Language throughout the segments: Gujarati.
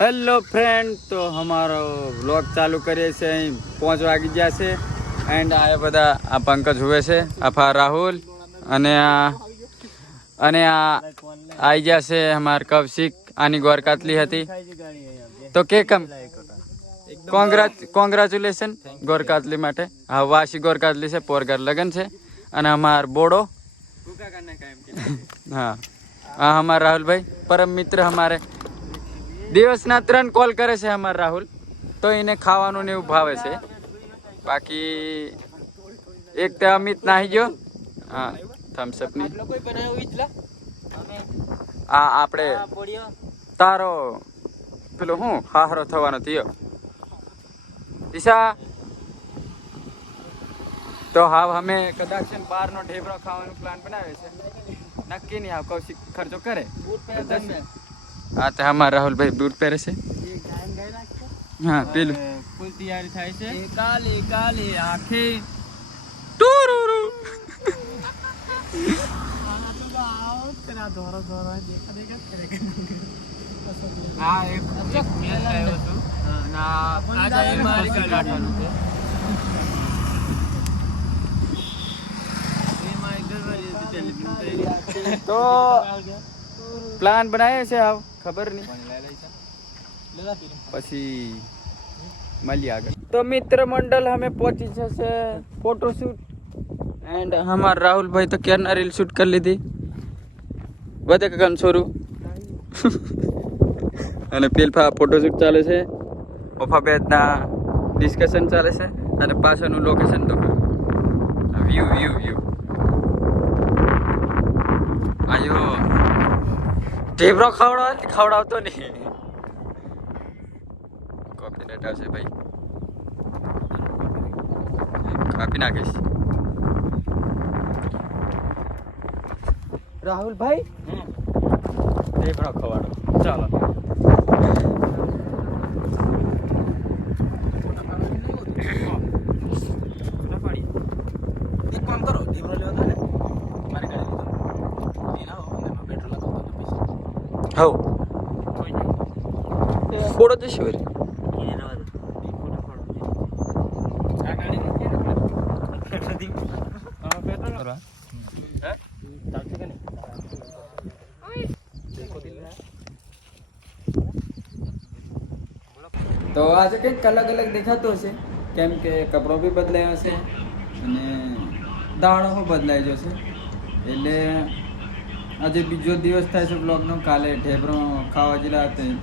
હેલો ફ્રેન્ડ, તો અમારો વ્લોગ ચાલુ કરીએ છીએ. અહીં 5 વાગી ગયા છે. એન્ડ આ બધા આ પંકજ હુએ છે, આફા રાહુલ અને આ આવી ગયા છે અમાર કૌશિક. આની ગોર કાતલી હતી તો કે કમ કોંગ્રેચ્યુલેશન ગોર કાતલી માટે. હા, વાસી ગોર કાતલી છે, પોરગર લગન છે. અને અમાર બોડો હા હા અમાર રાહુલભાઈ પરમ મિત્ર અમારે દિવસના 3 કોલ કરે છે અમાર રાહુલ. તો એને ખાવાનું ને એવું ભાવે છે. બાકી એક તો અમિત નાહી ગયો. હા, થમ્સઅપ ની આ આપણે તારો પેલો હું હાહરો થવાનો થયો ઈશા. તો હા અમે કદાચ બહારનો ઢેબરો ખાવાનો પ્લાન બનાવે છે. નક્કી નહીં, કૌશિક ખર્ચો કરે. હા તો અમારા રાહુલભાઈ બૂટ પહેરે છે. હા પેલું ફૂલ તૈયારી થાય છે. કાલે કાલે આંખે ટુરુરુ હા એક મેલ આવ્યો હતો ના આજે મારી કાઢવાનું છે. તો પ્લાન બનાવે છે, આવ ખબર નહીં પછી મળીએ આગળ. તો મિત્ર મંડળ અમે પહોંચી જશે ફોટોશૂટ. એન્ડ હમાર રાહુલભાઈ તો ક્યારના રીલ શૂટ કરી લીધી બધે કન છોરું. અને પેલફા ફોટોશૂટ ચાલે છે, ઓફાબેદના ડિસ્કશન ચાલે છે. અને પાછળનું લોકેશન તો વ્યૂ આયો ઢેબરો ખવડાવતો નહીં. કોપીરાઈટ આવશે ભાઈ, કાપી નાખીશ. રાહુલભાઈ ઢેબરો ખવડાવો ચાલો. એક કામ કરો, ઢેબરો લેવા દો ને મારી ગાડી હવ બોડો જશે વરી તો આજે કંઈક અલગ દેખાતું હશે, કેમ કે કપડો બી બદલાયો હશે અને દાણો બદલાઈ જશે. એટલે આજે બીજો દિવસ થાય છે બ્લોગનો. કાલે ઢેબરો ખાવા જેલા હતા,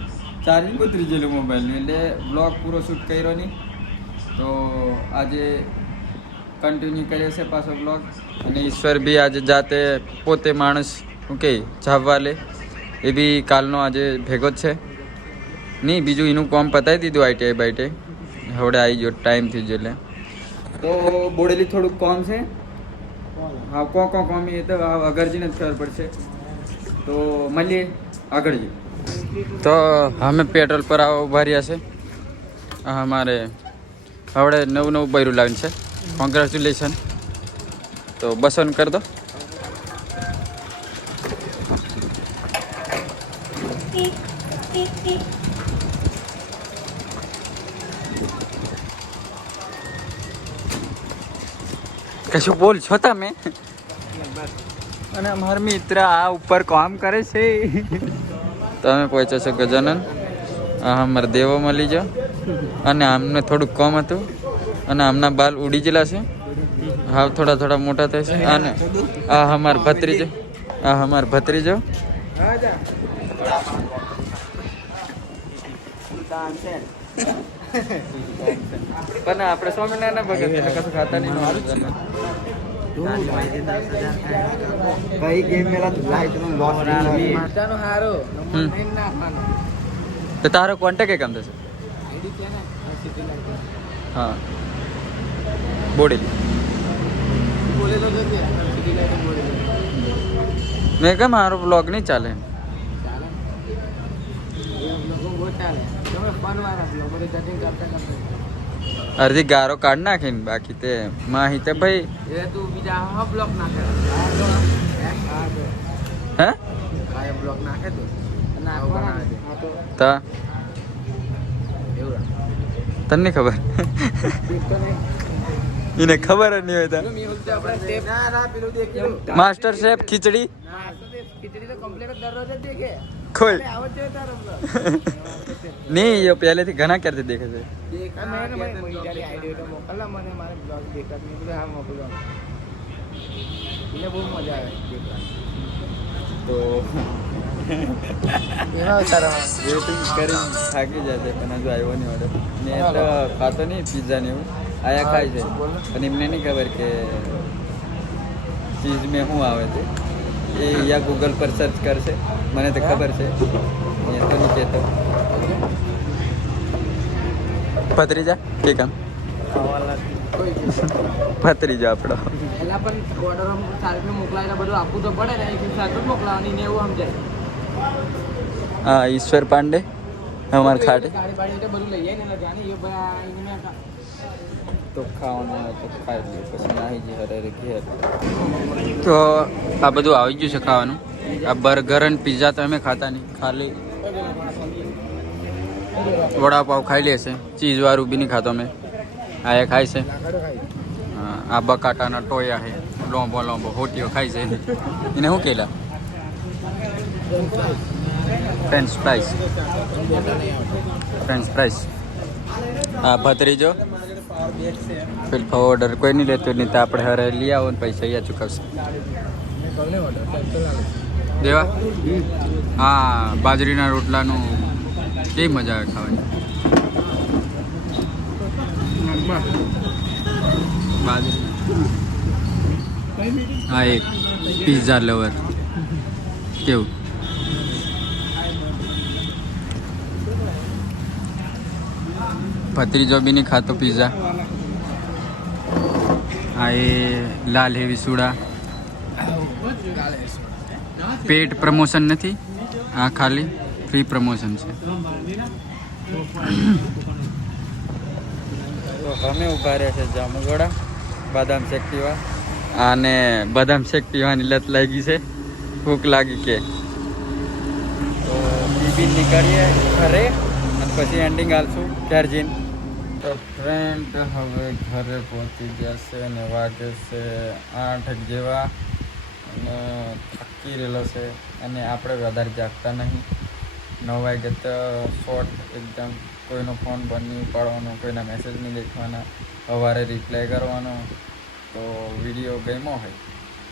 ચાર્જિંગ ઉતરી ગયેલું મોબાઈલનું, એટલે બ્લોગ પૂરો શૂટ કર્યો નહીં. તો આજે કન્ટિન્યુ કર્યો છે પાછો બ્લોગ. અને ઈશ્વર બી આજે જાતે પોતે માણસ શું કહે જાવવા લે, એ બી કાલનો આજે ભેગો જ છે. નહીં બીજું એનું કામ પતાવી દીધું આઈટીઆઈ બાઈટીઆઈ, હવે આવી ગયો ટાઈમ થઈ ગયો. એટલે તો બોડેલી થોડુંક કામ છે. હા કોમ એ તો અગરજીને જ ખબર પડશે. તો મળીએ આગળ જઈએ. તો અમે પેટ્રોલ પર ઉભા રહ્યા છે. અમારે હવે નવું બૈરું લાવીને છે. કોંગ્રેચ્યુલેશન. તો બસોન કરી દો. કશું બોલ છો તમે. અને અમારા મિત્ર આ ઉપર કામ કરે છે. તમે પહોંચ્યા છો ગજાનન. અમારા દેવો મળી જાઓ. અને આમને થોડુંક કામ હતું અને આમના બાલ ઉડી ગયેલા છે. હા થોડા મોટા થાય છે. અને આ અમાર ભત્રીજો પણ આપણે સ્વામિનારાયણ ભગત એટલે કશું ખાતા નહીં. તો તારો કોન્ટેક્ટ કેમ થશે? હા બોડેલી મેં કે મારો બ્લોગ નહીં ચાલે. અડધી ગારો કાઢ નાખીને બાકી તે માહી તે ભાઈ હે તા તને ખબર એને ખબર જ નહીં હોય માસ્ટર શેફ ખીચડી કોઈ નહીં એ પહેલેથી ઘણા ક્યારથી દેખે છે તો વેટિંગ કરી થાકી જશે પણ હજુ આવ્યો નહીં ઓર્ડર ને એટલે ખાતો નહીં પિઝા ને એવું આયા ખાય છે પણ એમને નહીં ખબર કે ચીઝ મેં શું આવે છે એ યા ગૂગલ પર સર્ચ કરશે મને તો ખબર છે એ તો નહીં કહેતો ભત્રીજા કે કામ ભત્રીજા આપણો એલા પણ ઓર્ડર સાહેબને મોકલાવીને બધું આપવું તો પડે ને એક સાથે મોકલાવાની ને એવું સમજાય હા ઈશ્વર પાંડે અમાર ખાટે ગાડી બાડી તો બધું લઈ જાય ને જાણી એ બધા તો ખાવાનું હોય તો ખાઈ લે પછી નાહી જઈ હરે ઘેર તો આ બધું આવી ગયું છે ખાવાનું આ બર્ગર અને પિઝા તો અમે ખાતા નહીં ખાલી વડાપાવ ખાઈ લે છે ચીઝવાળું બી નહીં ખાતો અમે આ એ ખાય છે હા આ બકાટાના ટોયા છે લોંબો લોંબો હોટીઓ ખાય છે એને શું કહેલા ફ્રેન્ચ ફ્રાઈસ હા ભત્રીજો પેલો ઓર્ડર કોઈ નહીં લેતું નહીં તો આપણે હરે લઈ આવો ને પૈસા અહીંયા ચૂકવશે દેવા હા બાજરીના રોટલાનું કેવી મજા આવે ખાવાની બાજરી હા એક પિઝા લવર કેવું ભત્રીજો બી નહીં ખાતો પિઝા હા એ લાલ હેવી સુડા પેડ પ્રમોશન નથી આ ખાલી ફ્રી પ્રમોશન છે તો અમે ઊભા રહ્યા છે જામુગોડા બદામ શેક પીવા અને બદામ શેક પીવાની લત લાગી છે ભૂખ લાગી કે તો બીબી નીકળીએ ઘરે અને પછી એન્ડિંગ આલશું ઘેર જઈને તો ફ્રેન્ડ હવે ઘરે પહોંચી જશે અને વાગે છે 8 જેવા અને થાકી રહેલો છે અને આપણે વધારે જાગતા નહીં 9 વાગે તો શોર્ટ એકદમ કોઈનો ફોન બંધ નહીં ઉપાડવાનો કોઈના મેસેજ નહીં દેખવાના સવારે રિપ્લાય કરવાનો તો વિડીયો ગમ્યો હોય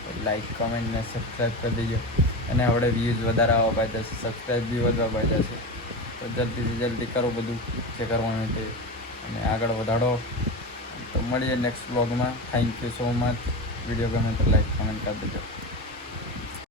તો લાઈક કમેન્ટ ને સબસ્ક્રાઈબ કરી દેજો અને આપણે વ્યૂઝ વધારે આવવા પાઈ જશે સબસ્ક્રાઈબ બી વધવા પાઈ જશે તો જલ્દીથી જલ્દી કરો બધું જે કરવાનું તે અને આગળ વધારો તો મળીએ નેક્સ્ટ વ્લોગમાં thank you so much video ગમે તો લાઈક કમેન્ટ કરી દેજો